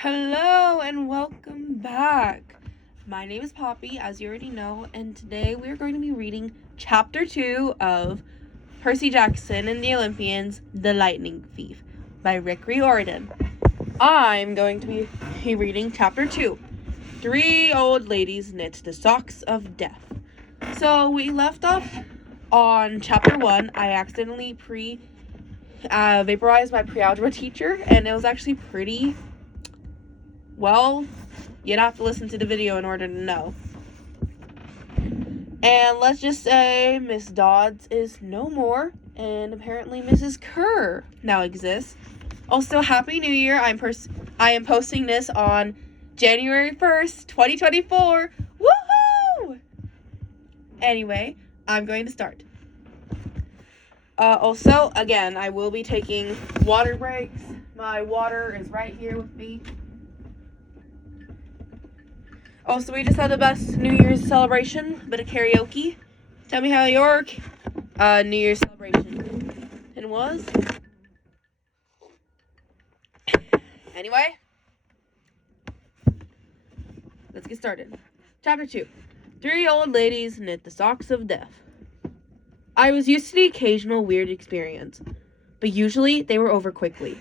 Hello and welcome back. My name is Poppy, as you already know, and today we are going to be reading Chapter 2 of Percy Jackson and the Olympians, The Lightning Thief by Rick Riordan. I'm going to be reading Chapter 2, 3 Old Ladies Knit the Socks of Death. So we left off on Chapter 1. I accidentally vaporized my pre-algebra teacher, and it was actually pretty... Well, you'd have to listen to the video in order to know. And let's just say Miss Dodds is no more, and apparently Mrs. Kerr now exists. Also, Happy New Year. I am posting this on January 1st, 2024. Woohoo! Anyway, I'm going to start. Also, again, I will be taking water breaks. My water is right here with me. Also, we just had the best New Year's celebration, bit of karaoke. Tell me how your New Year's celebration was. Anyway, let's get started. Chapter 2. 3 Old Ladies Knit the Socks of Death. I was used to the occasional weird experience, but usually they were over quickly.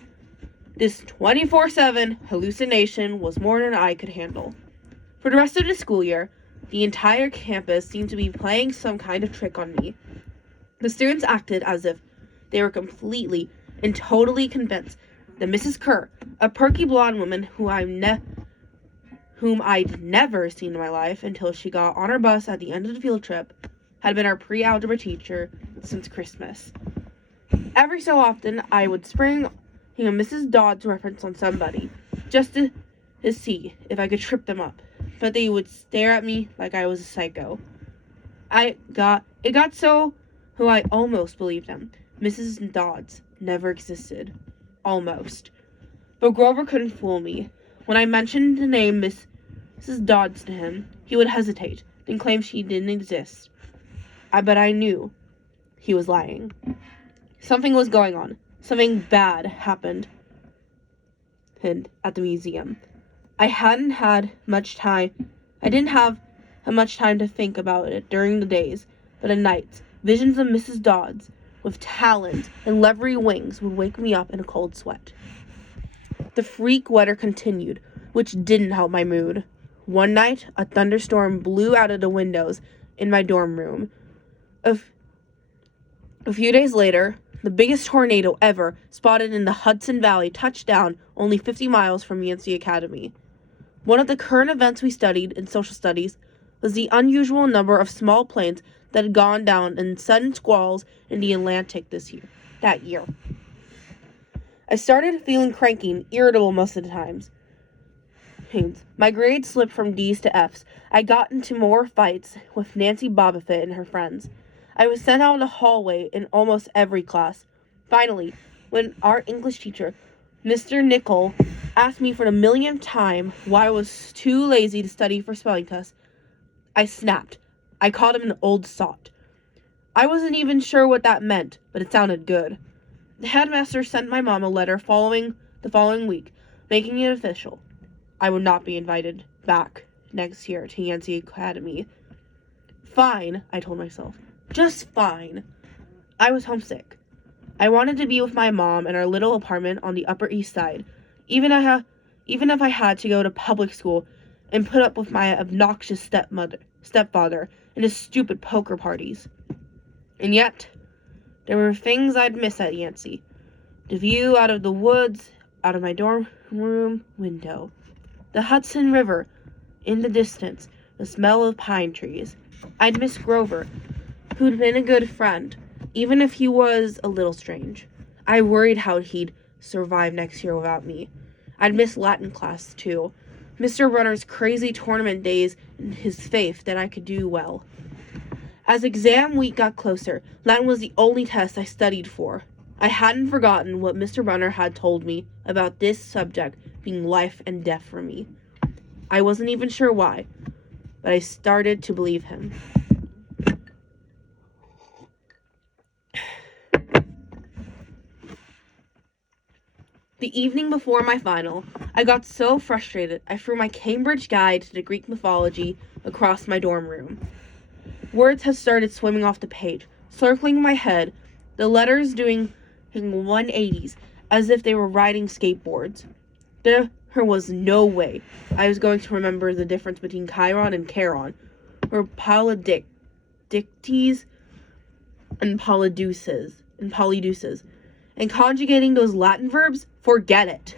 This 24/7 hallucination was more than I could handle. For the rest of the school year, the entire campus seemed to be playing some kind of trick on me. The students acted as if they were completely and totally convinced that Mrs. Kerr, a perky blonde woman whom I'd never seen in my life until she got on our bus at the end of the field trip, had been our pre-algebra teacher since Christmas. Every so often, I would spring a Mrs. Dodds reference on somebody, just to see if I could trip them up. But they would stare at me like I was a psycho. It got so who I almost believed them. Mrs. Dodds never existed. Almost. But Grover couldn't fool me. When I mentioned the name Mrs. Dodds to him, he would hesitate, then claim she didn't exist. But I knew he was lying. Something was going on. Something bad happened at the museum. I didn't have much time to think about it during the days, but at nights, visions of Mrs. Dodds, with talons and leathery wings, would wake me up in a cold sweat. The freak weather continued, which didn't help my mood. One night, a thunderstorm blew out of the windows in my dorm room. A few days later, the biggest tornado ever spotted in the Hudson Valley touched down only 50 miles from Yancey Academy. One of the current events we studied in social studies was the unusual number of small planes that had gone down in sudden squalls in the Atlantic that year. I started feeling cranky and irritable most of the times. My grades slipped from D's to F's. I got into more fights with Nancy Bobbitt and her friends. I was sent out in the hallway in almost every class. Finally, when our English teacher, Mr. Nickel, asked me for the millionth time why I was too lazy to study for spelling tests, I snapped. I called him an old sot. I wasn't even sure what that meant, but it sounded good. The headmaster sent my mom a letter the following week, making it official. I would not be invited back next year to Yancey Academy. Fine, I told myself. Just fine. I was homesick. I wanted to be with my mom in our little apartment on the Upper East Side, even if I had to go to public school and put up with my obnoxious stepfather and his stupid poker parties. And yet, there were things I'd miss at Yancey. The view out of the woods, out of my dorm room window. The Hudson River in the distance, the smell of pine trees. I'd miss Grover, who'd been a good friend, even if he was a little strange. I worried how he'd survive next year without me. I'd miss Latin class, too. Mr. Runner's crazy tournament days and his faith that I could do well. As exam week got closer, Latin was the only test I studied for. I hadn't forgotten what Mr. Runner had told me about this subject being life and death for me. I wasn't even sure why, but I started to believe him. The The evening before my final, I got so frustrated I threw my Cambridge guide to the Greek mythology across my dorm room. Words had started swimming off the page, circling in my head, the letters doing 180s as if they were riding skateboards. There was no way I was going to remember the difference between Chiron and Charon, or Polydictes and Polydeuces. And conjugating those Latin verbs, forget it.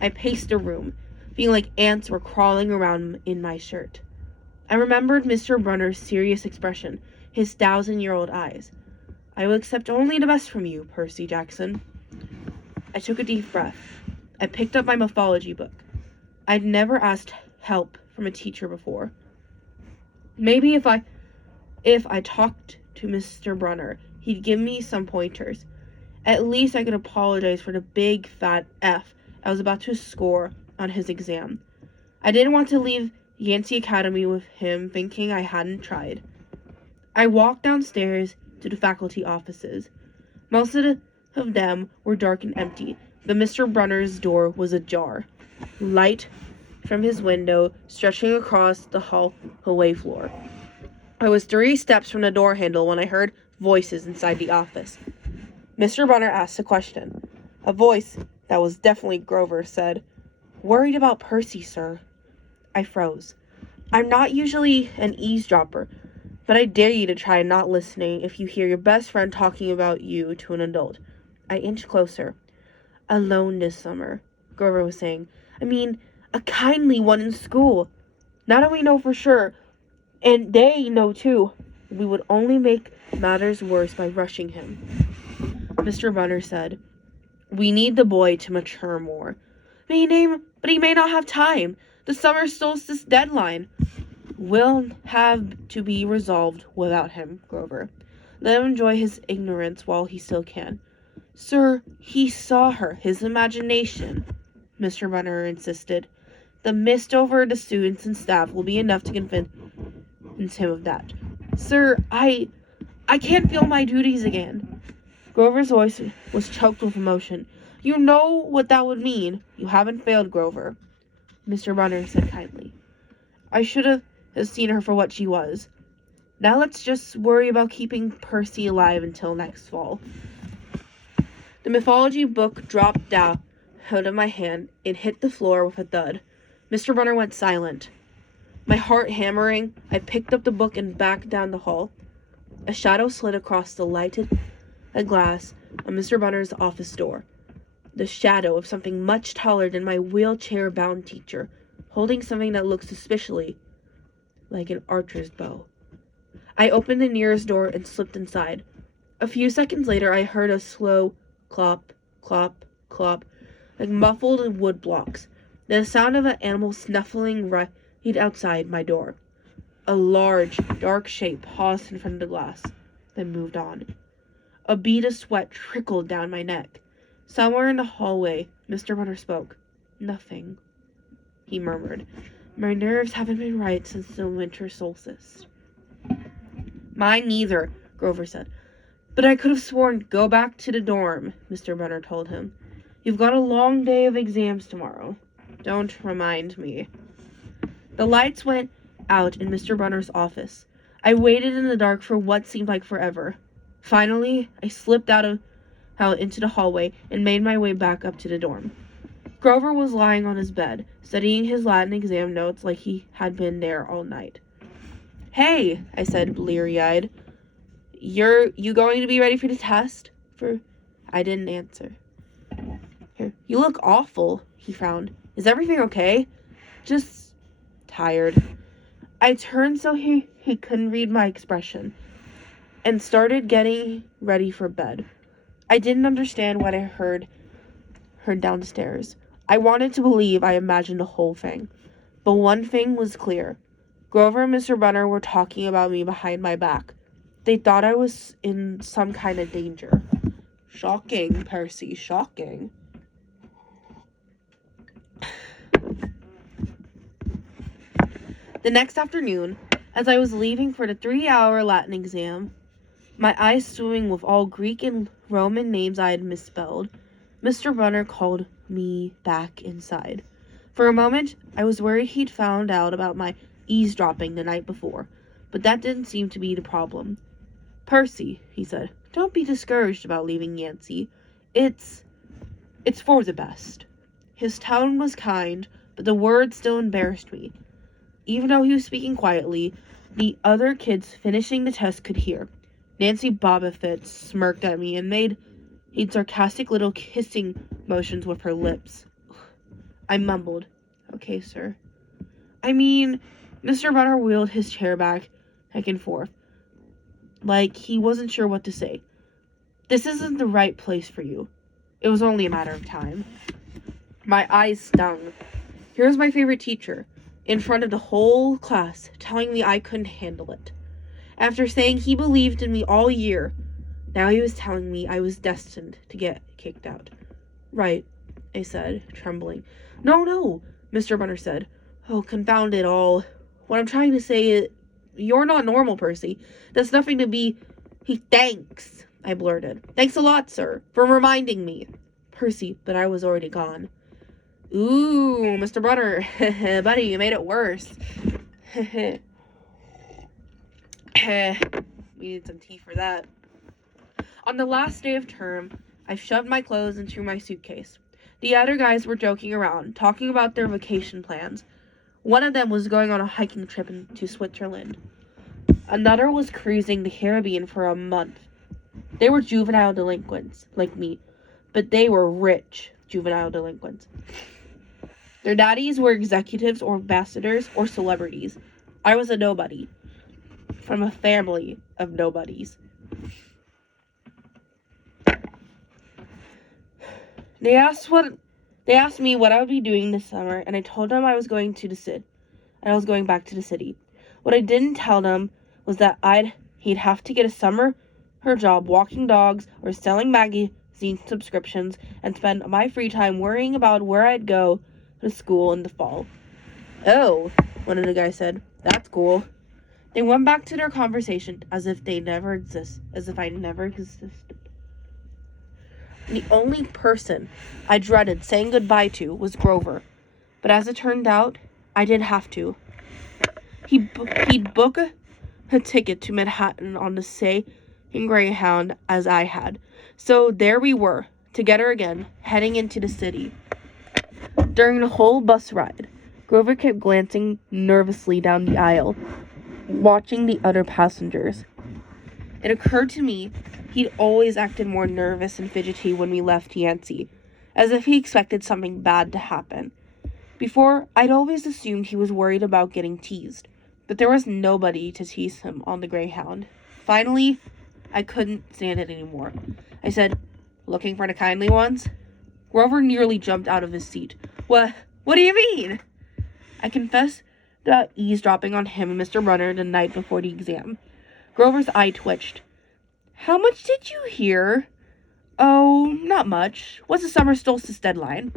I paced the room, feeling like ants were crawling around in my shirt. I remembered Mr. Brunner's serious expression, his 1,000-year-old eyes. I will accept only the best from you, Percy Jackson. I took a deep breath. I picked up my mythology book. I'd never asked help from a teacher before. Maybe if I talked to Mr. Brunner, he'd give me some pointers. At least I could apologize for the big fat F I was about to score on his exam. I didn't want to leave Yancey Academy with him thinking I hadn't tried. I walked downstairs to the faculty offices. Most of them were dark and empty, but Mr. Brunner's door was ajar. Light from his window stretching across the hallway floor. I was 3 steps from the door handle when I heard voices inside the office. Mr. Brunner asked a question. A voice that was definitely Grover said, "Worried about Percy, sir." I froze. I'm not usually an eavesdropper, but I dare you to try not listening if you hear your best friend talking about you to an adult. I inched closer. Alone this summer, Grover was saying. I mean, a kindly one in school. Now that we know for sure, and they know too, we would only make matters worse by rushing him. Mr. Brunner said, "We need the boy to mature more." But he may not have time. The summer solstice deadline will have to be resolved without him, Grover. Let him enjoy his ignorance while he still can. Sir, he saw her, his imagination, Mr. Brunner insisted. The mist over the students and staff will be enough to convince him of that. Sir, I can't feel my duties again. Grover's voice was choked with emotion. You know what that would mean. You haven't failed, Grover, Mr. Brunner said kindly. I should have seen her for what she was. Now let's just worry about keeping Percy alive until next fall. The mythology book dropped down out of my hand and hit the floor with a thud. Mr. Brunner went silent. My heart hammering, I picked up the book and backed down the hall. A shadow slid across the lighted glass on Mr. Brunner's office door. The shadow of something much taller than my wheelchair-bound teacher, holding something that looked suspiciously like an archer's bow. I opened the nearest door and slipped inside. A few seconds later, I heard a slow clop, clop, clop, like muffled wood blocks. Then the sound of an animal snuffling right outside my door. A large, dark shape paused in front of the glass, then moved on. A bead of sweat trickled down my neck. Somewhere in the hallway, Mr. Brunner spoke. Nothing, he murmured. My nerves haven't been right since the winter solstice. Mine neither, Grover said. But I could have sworn, go back to the dorm, Mr. Brunner told him. You've got a long day of exams tomorrow. Don't remind me. The lights went out in Mr. Brunner's office. I waited in the dark for what seemed like forever. Finally, I slipped out into the hallway and made my way back up to the dorm. Grover was lying on his bed, studying his Latin exam notes like he had been there all night. Hey, I said, bleary-eyed. You going to be ready for the test? I didn't answer. Here, you look awful, he frowned. Is everything okay? Just tired. I turned so he couldn't read my expression and started getting ready for bed. I didn't understand what I heard downstairs. I wanted to believe I imagined the whole thing. But one thing was clear. Grover and Mr. Brunner were talking about me behind my back. They thought I was in some kind of danger. Shocking, Percy, shocking. The next afternoon, as I was leaving for the 3-hour Latin exam, my eyes swimming with all Greek and Roman names I had misspelled, Mr. Brunner called me back inside. For a moment, I was worried he'd found out about my eavesdropping the night before, but that didn't seem to be the problem. "Percy," he said, "don't be discouraged about leaving Yancey. It's for the best." His tone was kind, but the words still embarrassed me. Even though he was speaking quietly, the other kids finishing the test could hear. Nancy Bobbitt smirked at me and made sarcastic little kissing motions with her lips. I mumbled, "Okay, sir." Mr. Brunner wheeled his chair back and forth, like he wasn't sure what to say. "This isn't the right place for you. It was only a matter of time." My eyes stung. Here was my favorite teacher, in front of the whole class, telling me I couldn't handle it. After saying he believed in me all year, now he was telling me I was destined to get kicked out. "Right," I said, trembling. No, Mr. Brunner said. "Oh, confound it all. What I'm trying to say is, you're not normal, Percy. That's nothing to be..." "Thanks," I blurted. "Thanks a lot, sir, for reminding me." "Percy," but I was already gone. "Ooh, Mr. Brunner, buddy, you made it worse." We need some tea for that. On the last day of term, I shoved my clothes into my suitcase. The other guys were joking around, talking about their vacation plans. One of them was going on a hiking trip to Switzerland. Another was cruising the Caribbean for a month. They were juvenile delinquents, like me, but they were rich juvenile delinquents. Their daddies were executives or ambassadors or celebrities. I was a nobody, from a family of nobodies. They asked me what I would be doing this summer, and I told them I was going back to the city. What I didn't tell them was that he'd have to get a summer job walking dogs or selling magazine subscriptions and spend my free time worrying about where I'd go to school in the fall. "Oh," one of the guys said, "that's cool." They went back to their conversation as if I never existed. The only person I dreaded saying goodbye to was Grover, but as it turned out, I didn't have to. He'd book a ticket to Manhattan on the same Greyhound as I had, so there we were, together again, heading into the city. During the whole bus ride, Grover kept glancing nervously down the aisle, watching the other passengers. It occurred to me he'd always acted more nervous and fidgety when we left Yancey, as if he expected something bad to happen. Before, I'd always assumed he was worried about getting teased, but there was nobody to tease him on the Greyhound. Finally, I couldn't stand it anymore. I said, "Looking for the kindly ones?" Grover nearly jumped out of his seat. What do you mean?" I confessed about eavesdropping on him and Mr. Brunner the night before the exam. Grover's eye twitched. "How much did you hear?" "Oh, not much. What's the summer solstice deadline?"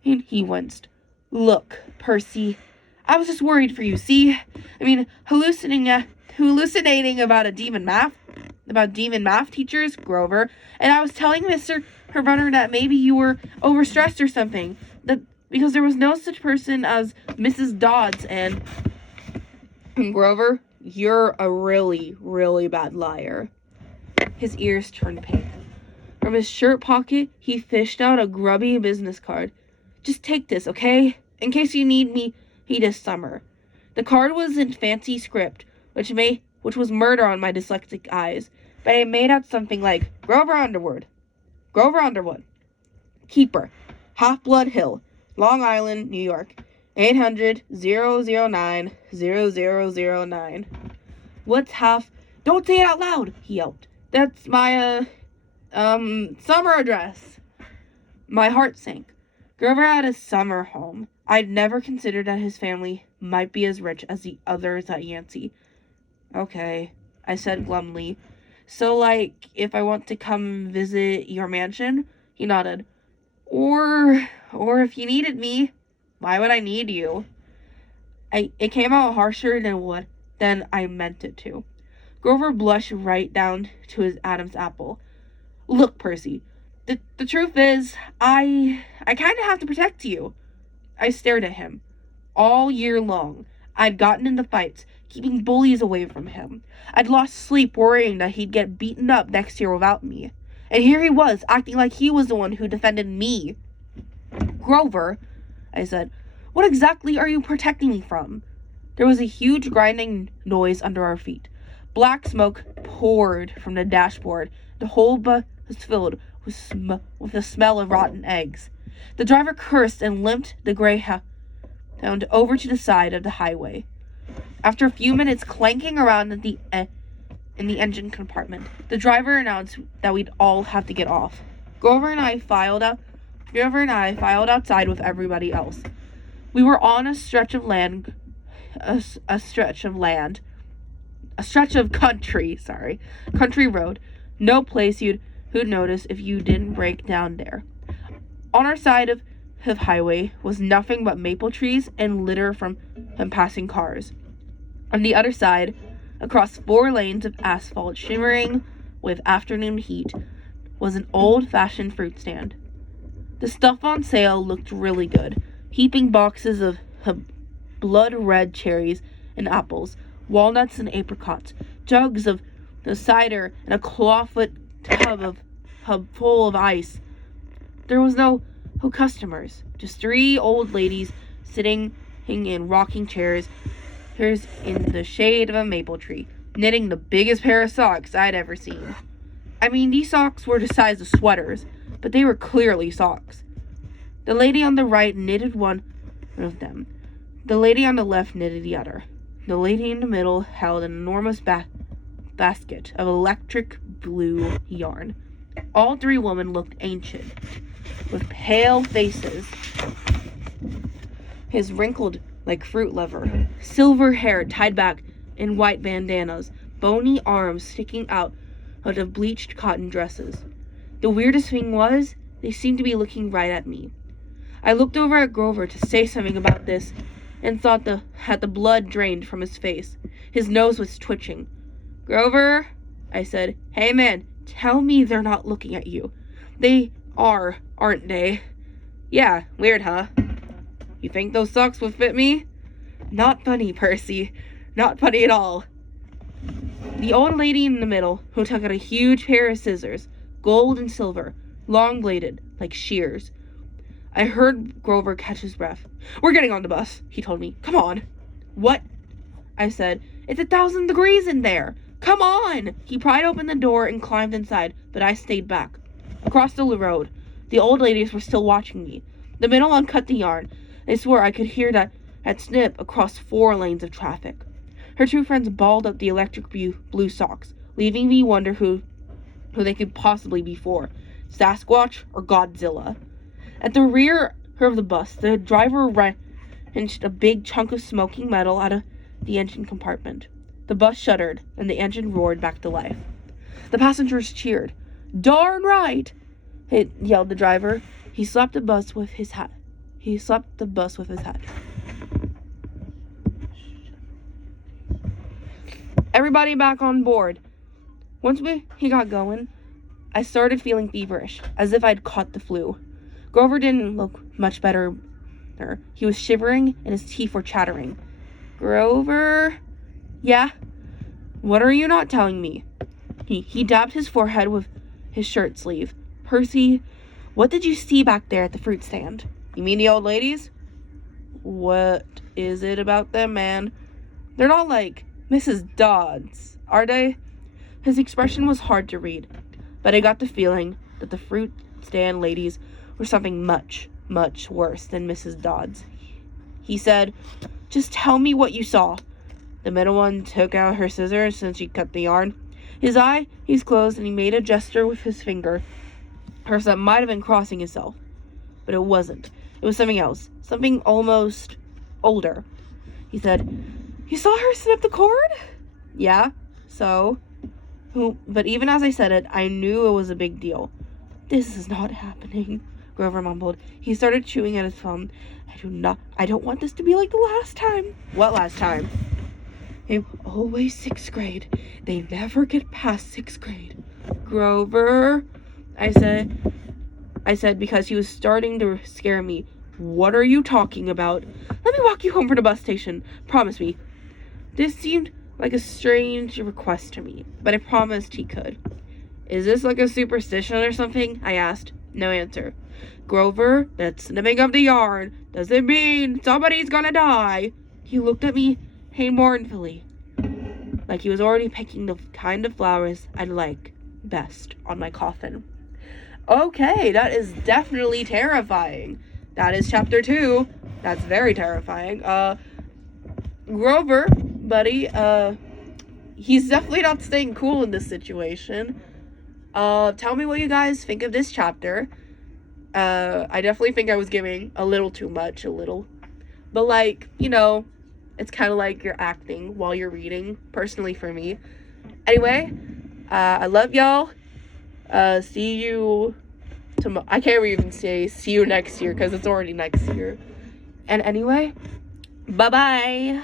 He winced. "Look, Percy, I was just worried for you, see? Hallucinating about demon math teachers, Grover, and I was telling Mr. Brunner that maybe you were overstressed or something, because there was no such person as Mrs. Dodds, and Grover, you're a really, really bad liar." His ears turned pink. From his shirt pocket, he fished out a grubby business card. "Just take this, okay? In case you need me this summer." The card was in fancy script, which was murder on my dyslexic eyes, but I made out something like Grover Underwood, Keeper, Half-Blood Hill, Long Island, New York, 800-009-0009. "What's half..." "Don't say it out loud," he yelped. "That's my, summer address." My heart sank. Grover had a summer home. I'd never considered that his family might be as rich as the others at Yancey. "Okay," I said glumly. "So, like, if I want to come visit your mansion?" He nodded. Or if you needed me." "Why would I need you?" It came out harsher than I meant it to. Grover blushed right down to his Adam's apple. "Look, Percy, The truth is, I kind of have to protect you. I stared at him. All year long, I'd gotten into fights, keeping bullies away from him. I'd lost sleep worrying that he'd get beaten up next year without me. And here he was, acting like he was the one who defended me. Grover, I said, what exactly are you protecting me from? There was a huge grinding noise under our feet. Black smoke poured from the dashboard. The whole bus was filled with the smell of rotten eggs. The driver cursed and limped the Greyhound over to the side of the highway. After a few minutes clanking around in the engine compartment, the driver announced that we'd all have to get off. Grover and I filed outside with everybody else. We were on a stretch of country road. No place who'd notice if you didn't break down there. On our side of the highway was nothing but maple trees and litter from passing cars. On the other side, across 4 lanes of asphalt shimmering with afternoon heat, was an old-fashioned fruit stand. The stuff on sale looked really good. Heaping boxes of blood-red cherries and apples, walnuts and apricots, jugs of cider, and a clawfoot tub full of ice. There was no customers, just 3 old ladies sitting in rocking chairs in the shade of a maple tree, knitting the biggest pair of socks I'd ever seen. I mean, these socks were the size of sweaters, but they were clearly socks. The lady on the right knitted one of them. The lady on the left knitted the other. The lady in the middle held an enormous basket of electric blue yarn. All 3 women looked ancient, with pale faces, his wrinkled like fruit leather, silver hair tied back in white bandanas, bony arms sticking out of bleached cotton dresses. The weirdest thing was, they seemed to be looking right at me. I looked over at Grover to say something about this and thought had the blood drained from his face. His nose was twitching. Grover, I said, hey man, tell me they're not looking at you. They are, aren't they? Yeah, weird, huh? You think those socks would fit me? Not funny, Percy. Not funny at all. The old lady in the middle, who took out a huge pair of scissors, gold and silver, long-bladed, like shears. I heard Grover catch his breath. We're getting on the bus, he told me. Come on. What? I said. It's 1,000 degrees in there. Come on! He pried open the door and climbed inside, but I stayed back. Across the road, the old ladies were still watching me. The middle one cut the yarn. I swore I could hear that snip across 4 lanes of traffic. Her 2 friends balled up the electric blue socks, leaving me wonder who they could possibly be for, Sasquatch or Godzilla. At the rear of the bus, the driver wrenched a big chunk of smoking metal out of the engine compartment. The bus shuddered, and the engine roared back to life. The passengers cheered. Darn right! Yelled the driver. He slapped the bus with his hat. Everybody back on board. Once he got going, I started feeling feverish, as if I'd caught the flu. Grover didn't look much better. He was shivering, and his teeth were chattering. Grover? Yeah? What are you not telling me? He dabbed his forehead with his shirt sleeve. Percy, what did you see back there at the fruit stand? You mean the old ladies? What is it about them, man? They're not like Mrs. Dodds, are they? His expression was hard to read, but I got the feeling that the fruit stand ladies were something much, much worse than Mrs. Dodds. He said, just tell me what you saw. The middle one took out her scissors since she cut the yarn. His eyes closed and he made a gesture with his finger. That might have been crossing himself, but it wasn't. It was something else, something almost older. He said, you saw her snip the cord? Yeah, so? But even as I said it, I knew it was a big deal. This is not happening, Grover mumbled. He started chewing at his thumb. I don't want this to be like the last time. What last time? It always 6th grade. They never get past 6th grade. Grover, I said, I said, because he was starting to scare me. What are you talking about? Let me walk you home from the bus station. Promise me. This seemed like a strange request to me, but I promised he could. Is this like a superstition or something? I asked. No answer. Grover, that snipping of the yarn doesn't mean somebody's gonna die. He looked at me, hey, mournfully, like he was already picking the kind of flowers I'd like best on my coffin. Okay, that is definitely terrifying. That is chapter 2. That's very terrifying. Grover, buddy, he's definitely not staying cool in this situation. Tell me what you guys think of this chapter. I definitely think I was giving a little too much, but like, it's kind of like you're acting while you're reading, personally for me. Anyway, I love y'all. See you tomorrow. I can't even say see you next year because it's already next year. And anyway, bye-bye.